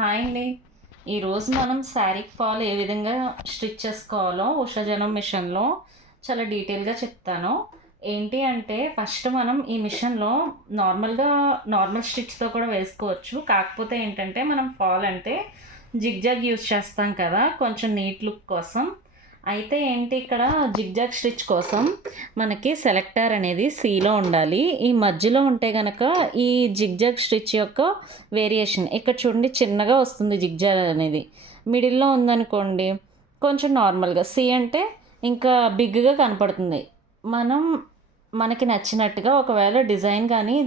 Hi అండి. ఈరోజు మనం శారీకి ఫాల్ ఏ విధంగా స్టిచ్ చేసుకోవాలో ఉషాజనం మిషన్లో చాలా డీటెయిల్గా చెప్తాను. ఏంటి అంటే ఫస్ట్ మనం ఈ మిషన్లో నార్మల్ స్టిచ్తో కూడా వేసుకోవచ్చు. కాకపోతే ఏంటంటే మనం ఫాల్ అంటే జిగ్జాగ్ యూస్ చేస్తాం కదా, కొంచెం నీట్ లుక్ కోసం. అయితే ఏంటి ఇక్కడ జిగ్జాగ్ స్టిచ్ కోసం మనకి సెలెక్టర్ అనేది సీలో ఉండాలి. ఈ మధ్యలో ఉంటే కనుక ఈ జిగ్జాగ్ స్టిచ్ యొక్క వేరియేషన్ ఇక్కడ చూడండి, చిన్నగా వస్తుంది జిగ్జాగ్ అనేది. మిడిల్లో ఉందనుకోండి కొంచెం నార్మల్గా, సి అంటే ఇంకా బిగ్గా కనపడుతుంది. మనం మనకి నచ్చినట్టుగా ఒకవేళ డిజైన్ కానీ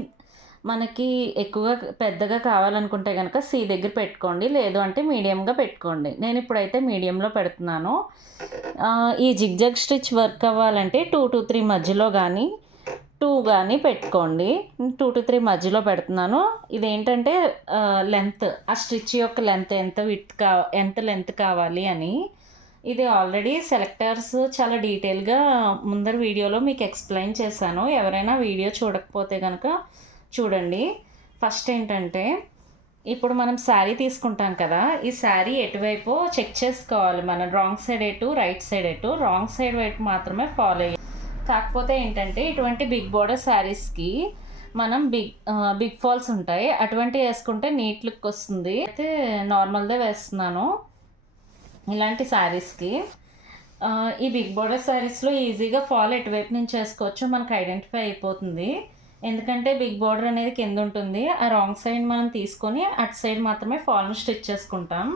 మనకి ఎక్కువగా పెద్దగా కావాలనుకుంటే కనుక సి దగ్గర పెట్టుకోండి, లేదు అంటే మీడియంగా పెట్టుకోండి. నేను ఇప్పుడైతే మీడియంలో పెడుతున్నాను. ఈ జిగ్జాగ్ స్టిచ్ వర్క్ అవ్వాలంటే 2 to 3 మధ్యలో కానీ 2 కానీ పెట్టుకోండి. 2 to 3 మధ్యలో పెడుతున్నాను. ఇదేంటంటే లెంత్, ఆ స్టిచ్ యొక్క లెంత్ ఎంత లెంత్ కావాలి అని. ఇది ఆల్రెడీ సెలెక్టర్స్ చాలా డీటెయిల్గా ముందర వీడియోలో మీకు ఎక్స్ప్లెయిన్ చేశాను. ఎవరైనా వీడియో చూడకపోతే కనుక చూడండి. ఫస్ట్ ఏంటంటే ఇప్పుడు మనం శారీ తీసుకుంటాం కదా, ఈ శారీ ఎటువైపు చెక్ చేసుకోవాలి. మనం రాంగ్ సైడ్ ఎటు, రైట్ సైడ్ ఎటు. రాంగ్ సైడ్ వైపు మాత్రమే ఫాలో అయ్యాలి. కాకపోతే ఏంటంటే ఇటువంటి బిగ్ బోర్డర్ శారీస్కి మనం బిగ్ ఫాల్స్ ఉంటాయి, అటువంటివి వేసుకుంటే నీట్ లుక్ వస్తుంది. అయితే నార్మల్దే వేస్తున్నాను ఇలాంటి శారీస్కి. ఈ బిగ్ బోర్డర్ శారీస్లో ఈజీగా ఫాల్ ఎటువైపు నుంచి చేసుకోవచ్చు మనకు ఐడెంటిఫై అయిపోతుంది. ఎందుకంటే బిగ్ బార్డర్ అనేది కింద ఉంటుంది, ఆ రాంగ్ సైడ్ మనం తీసుకొని అటు సైడ్ మాత్రమే ఫాల్ని స్టిచ్ చేసుకుంటాం.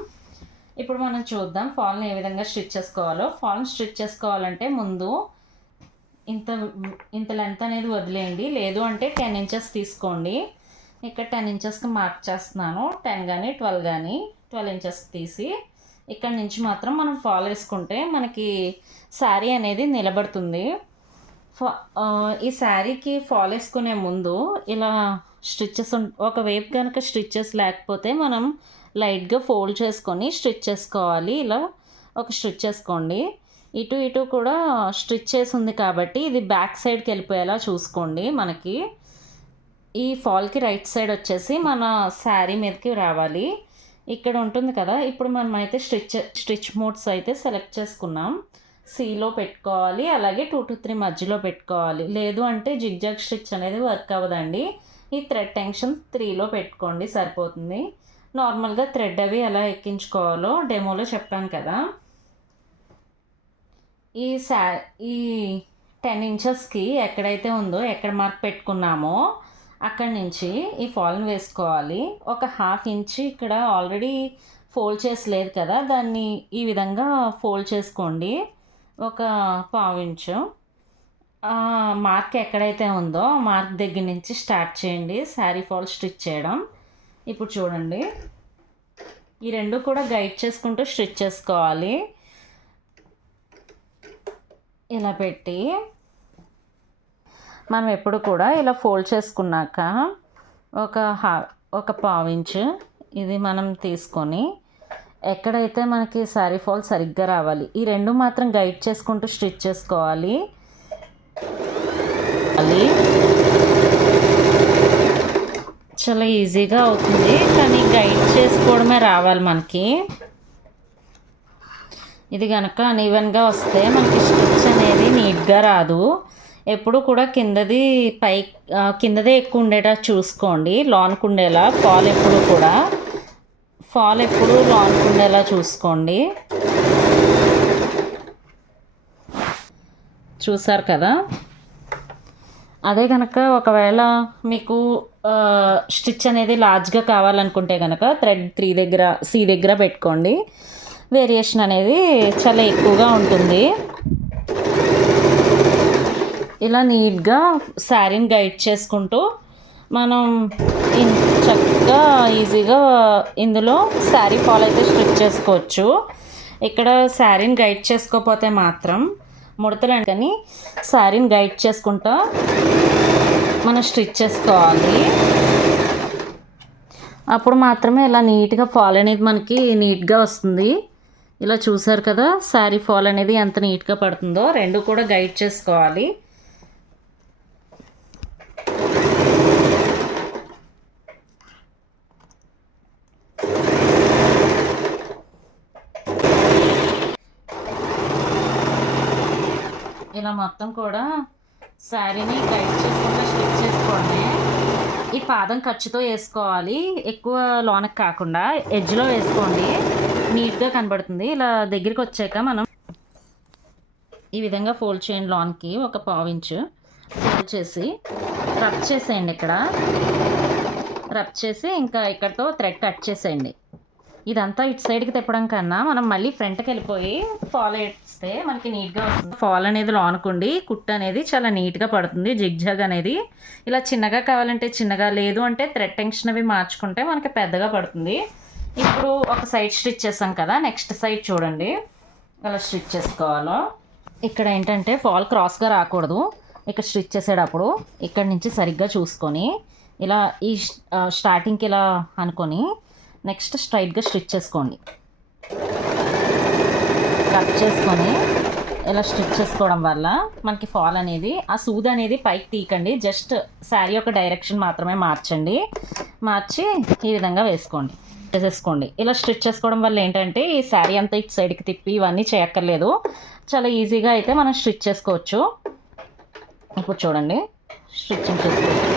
ఇప్పుడు మనం చూద్దాం ఫాల్ని ఏ విధంగా స్టిచ్ చేసుకోవాలో. ఫాల్ని స్టిచ్ చేసుకోవాలంటే ముందు ఇంత ఇంత లెంత్ అనేది వదిలేయండి, లేదు అంటే 10 inches తీసుకోండి. ఇక్కడ 10 inchesకి మార్క్ చేస్తున్నాను. 10 కానీ 12 కానీ 12 inchesకి తీసి ఇక్కడ నుంచి మాత్రం మనం ఫాల్ వేసుకుంటే మనకి శారీ అనేది నిలబడుతుంది. ఈ శారీకి ఫాల్ వేసుకునే ముందు ఇలా స్టిచ్చెస్ ఒకవైపు కనుక స్టిచ్చెస్ లేకపోతే మనం లైట్గా ఫోల్డ్ చేసుకొని స్టిచ్ చేసుకోవాలి. ఇలా ఒక స్టిచ్ చేసుకోండి. ఇటు ఇటు కూడా స్టిచ్ చేసి ఉంది కాబట్టి ఇది బ్యాక్ సైడ్కి వెళ్ళిపోయేలా చూసుకోండి. మనకి ఈ ఫాల్కి రైట్ సైడ్ వచ్చేసి మన శారీ మీదకి రావాలి. ఇక్కడ ఉంటుంది కదా, ఇప్పుడు మనం అయితే స్టిచ్ మోడ్స్ అయితే సెలెక్ట్ చేసుకున్నాం. సీలో పెట్టుకోవాలి, అలాగే 2 to 3 మధ్యలో పెట్టుకోవాలి. లేదు అంటే జిగ్జాగ్ స్టిచ్ అనేది వర్క్ అవ్వదండి. ఈ థ్రెడ్ టెన్షన్ 3లో పెట్టుకోండి, సరిపోతుంది. నార్మల్గా థ్రెడ్ అవి ఎలా ఎక్కించుకోవాలో డెమోలో చెప్పాను కదా. ఈ 10 inchesకి ఎక్కడైతే ఉందో, ఎక్కడ మార్క్ పెట్టుకున్నామో అక్కడి నుంచి ఈ ఫాల్ని వేసుకోవాలి. ఒక 1/2 inch ఇక్కడ ఆల్రెడీ ఫోల్డ్ చేసి లేదు కదా, దాన్ని ఈ విధంగా ఫోల్డ్ చేసుకోండి. ఒక 1/4 inch మార్క్ ఎక్కడైతే ఉందో మార్క్ దగ్గర నుంచి స్టార్ట్ చేయండి శారీ ఫాల్ స్టిచ్ చేయడం. ఇప్పుడు చూడండి, ఈ రెండు కూడా గైడ్ చేసుకుంటూ స్టిచ్ చేసుకోవాలి. ఇలా పెట్టి మనం ఎప్పుడు కూడా ఇలా ఫోల్డ్ చేసుకున్నాక ఒక 1/4 inch ఇది మనం తీసుకొని ఎక్కడైతే మనకి శారీ ఫాల్ సరిగ్గా రావాలి, ఈ రెండు మాత్రం గైడ్ చేసుకుంటూ స్టిచ్ చేసుకోవాలి. చాలా ఈజీగా అవుతుంది, కానీ గైడ్ చేసుకోవడమే రావాలి మనకి. ఇది కనుక అన్ఈవెన్గా వస్తే మనకి స్టిచ్ అనేది నీట్గా రాదు. ఎప్పుడు కూడా కిందదే ఎక్కువ ఉండేటట్టు చూసుకోండి, లాన్కు ఉండేలా. ఫాల్ ఎప్పుడు లాన్కు ఉండేలా చూసుకోండి. చూసారు కదా. అదే కనుక ఒకవేళ మీకు స్టిచ్ అనేది లార్జ్గా కావాలనుకుంటే కనుక థ్రెడ్ 3 దగ్గర, సి దగ్గర పెట్టుకోండి. వేరియేషన్ అనేది చాలా ఎక్కువగా ఉంటుంది. ఇలా నీట్గా శారీని గైడ్ చేసుకుంటూ మనం చక్కగా ఈజీగా ఇందులో శారీ ఫాల్ అయితే స్టిచ్ చేసుకోవచ్చు. ఇక్కడ శారీని గైడ్ చేసుకోకపోతే మాత్రం ముడతలు, కానీ శారీని గైడ్ చేసుకుంటూ మనం స్టిచ్ చేసుకోవాలి. అప్పుడు మాత్రమే ఇలా నీట్గా ఫాల్ అనేది మనకి నీట్గా వస్తుంది. ఇలా చూసారు కదా శారీ ఫాల్ అనేది ఎంత నీట్గా పడుతుందో. రెండు కూడా గైడ్ చేసుకోవాలి. ఇలా మొత్తం కూడా శారీని టైట్ చేసుకుంటూ స్టిచ్ చేసుకోవడమే. ఈ పాదం ఖర్చుతో వేసుకోవాలి, ఎక్కువ లోనకి కాకుండా ఎడ్జ్లో వేసుకోండి, నీట్గా కనబడుతుంది. ఇలా దగ్గరికి వచ్చాక మనం ఈ విధంగా ఫోల్డ్ చేయండి, లోన్కి ఒక పావించు ఫోల్డ్ చేసి రబ్ చేసేయండి. ఇక్కడ రబ్ చేసి ఇంకా ఇక్కడతో థ్రెడ్ కట్ చేసేయండి. ఇదంతా ఇటు సైడ్కి తిప్పడం కన్నా మనం మళ్ళీ ఫ్రంట్కి వెళ్ళిపోయి ఫాల్ వేస్తే మనకి నీట్గా వస్తుంది. ఫాల్ అనేది లోనుకుండి కుట్టు అనేది చాలా నీట్గా పడుతుంది. జిగ్జాగ్ అనేది ఇలా చిన్నగా కావాలంటే చిన్నగా, లేదు అంటే థ్రెడ్ టెన్షన్ అవి మార్చుకుంటే మనకి పెద్దగా పడుతుంది. ఇప్పుడు ఒక సైడ్ స్టిచ్ చేసాం కదా, నెక్స్ట్ సైడ్ చూడండి అలా స్టిచ్ చేసుకోవాలో. ఇక్కడ ఏంటంటే ఫాల్ క్రాస్గా రాకూడదు. ఇక్కడ స్టిచ్ చేసేటప్పుడు ఇక్కడ నుంచి సరిగ్గా చూసుకొని ఇలా ఈ స్టార్టింగ్కి ఇలా అనుకొని నెక్స్ట్ స్ట్రైట్గా స్టిచ్ చేసుకోండి. కట్ చేసుకొని ఇలా స్టిచ్ చేసుకోవడం వల్ల మనకి ఫాల్ అనేది, ఆ సూది అనేది పైకి తీయకండి, జస్ట్ శారీ యొక్క డైరెక్షన్ మాత్రమే మార్చండి. మార్చి ఈ విధంగా వేసేసుకోండి. ఇలా స్టిచ్ చేసుకోవడం వల్ల ఏంటంటే ఈ శారీ అంతా ఇటు సైడ్కి తిప్పి ఇవన్నీ చేయక్కర్లేదు, చాలా ఈజీగా అయితే మనం స్టిచ్ చేసుకోవచ్చు. ఇప్పుడు చూడండి స్టిచ్చింగ్ చేసుకోవచ్చు,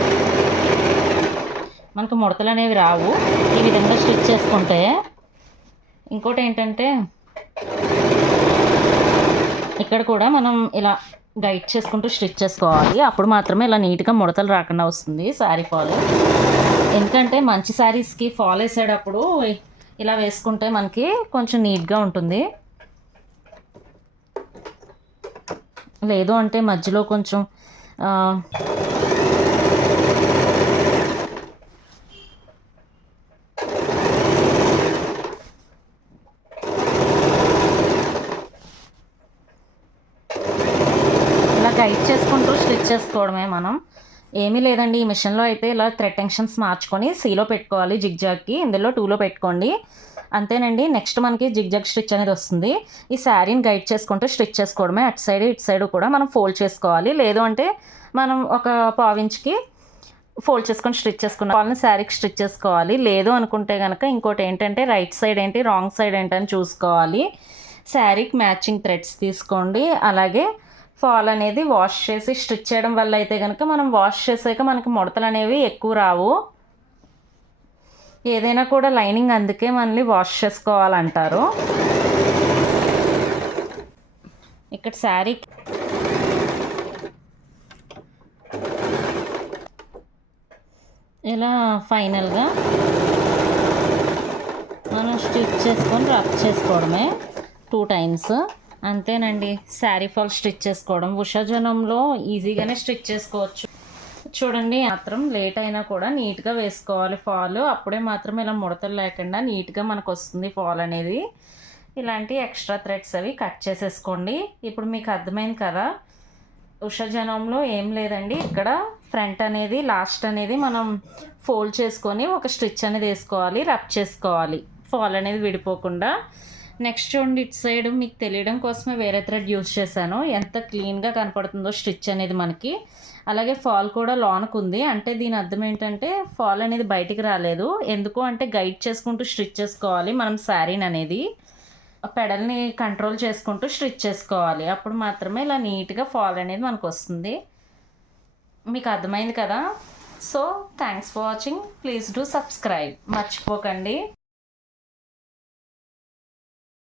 మనకు ముడతలు అనేవి రావు ఈ విధంగా స్టిచ్ చేసుకుంటే. ఇంకోటి ఏంటంటే ఇక్కడ కూడా మనం ఇలా గైడ్ చేసుకుంటూ స్టిచ్ చేసుకోవాలి, అప్పుడు మాత్రమే ఇలా నీట్గా ముడతలు రాకుండా వస్తుంది శారీ ఫాల్. ఎందుకంటే మంచి శారీస్కి ఫాల్ వేసేటప్పుడు ఇలా వేసుకుంటే మనకి కొంచెం నీట్గా ఉంటుంది. లేదు అంటే మధ్యలో కొంచెం టైట్ చేసుకుంటూ స్టిచ్ చేసుకోవడమే. మనం ఏమీ లేదండి, ఈ మిషన్లో అయితే ఇలా థ్రెడ్ టెన్షన్స్ మార్చుకొని సీలో పెట్టుకోవాలి, జిగ్జాగ్కి ఇందులో 2లో పెట్టుకోండి, అంతేనండి. నెక్స్ట్ మనకి జిగ్జాగ్ స్టిచ్ అనేది వస్తుంది. ఈ శారీని గైడ్ చేసుకుంటూ స్టిచ్ చేసుకోవడమే. అటు సైడ్ ఇటు సైడ్ కూడా మనం ఫోల్డ్ చేసుకోవాలి, లేదు అంటే మనం ఒక పావించ్కి ఫోల్డ్ చేసుకొని స్టిచ్ చేసుకున్న వాళ్ళని శారీకి స్టిచ్ చేసుకోవాలి. లేదు అనుకుంటే కనుక ఇంకోటి ఏంటంటే రైట్ సైడ్ ఏంటి రాంగ్ సైడ్ ఏంటని చూసుకోవాలి. శారీకి మ్యాచింగ్ థ్రెడ్స్ తీసుకోండి. అలాగే ఫాల్ అనేది వాష్ చేసి స్టిచ్ చేయడం వల్ల అయితే కనుక మనం వాష్ చేసాక మనకి ముడతలు అనేవి ఎక్కువ రావు. ఏదైనా కూడా లైనింగ్ అందుకే మళ్ళీ వాష్ చేసుకోవాలంటారు. ఇక్కడ శారీ ఇలా ఫైనల్గా మనం స్టిచ్ చేసుకొని రబ్ చేసుకోవడమే 2 టైమ్స్, అంతేనండి. శారీ ఫాల్ స్టిచ్ చేసుకోవడం ఉషాజనంలో ఈజీగానే స్టిచ్ చేసుకోవచ్చు. చూడండి, మాత్రం లేట్ అయినా కూడా నీట్గా వేసుకోవాలి ఫాల్, అప్పుడే మాత్రం ఇలా ముడతలు లేకుండా నీట్గా మనకు వస్తుంది ఫాల్ అనేది. ఇలాంటి ఎక్స్ట్రా థ్రెడ్స్ అవి కట్ చేసేసుకోండి. ఇప్పుడు మీకు అర్థమైంది కదా, ఉషాజనంలో ఏం లేదండి, ఇక్కడ ఫ్రంట్ అనేది లాస్ట్ అనేది మనం ఫోల్డ్ చేసుకొని ఒక స్టిచ్ అనేది వేసుకోవాలి, రబ్ చేసుకోవాలి ఫాల్ అనేది విడిపోకుండా. నెక్స్ట్ చూడండి, ఇటు సైడ్ మీకు తెలియడం కోసమే వేరే థ్రెడ్ యూస్ చేశాను, ఎంత క్లీన్గా కనపడుతుందో స్టిచ్ అనేది మనకి. అలాగే ఫాల్ కూడా లోనకు ఉంది, అంటే దీని అర్థం ఏంటంటే ఫాల్ అనేది బయటికి రాలేదు. ఎందుకు అంటే గైడ్ చేసుకుంటూ స్టిచ్ చేసుకోవాలి మనం శారీని అనేది, పెడల్ని కంట్రోల్ చేసుకుంటూ స్టిచ్ చేసుకోవాలి, అప్పుడు మాత్రమే ఇలా నీట్గా ఫాల్ అనేది మనకు వస్తుంది. మీకు అర్థమైంది కదా. So thanks for watching, please do subscribe, మర్చిపోకండి.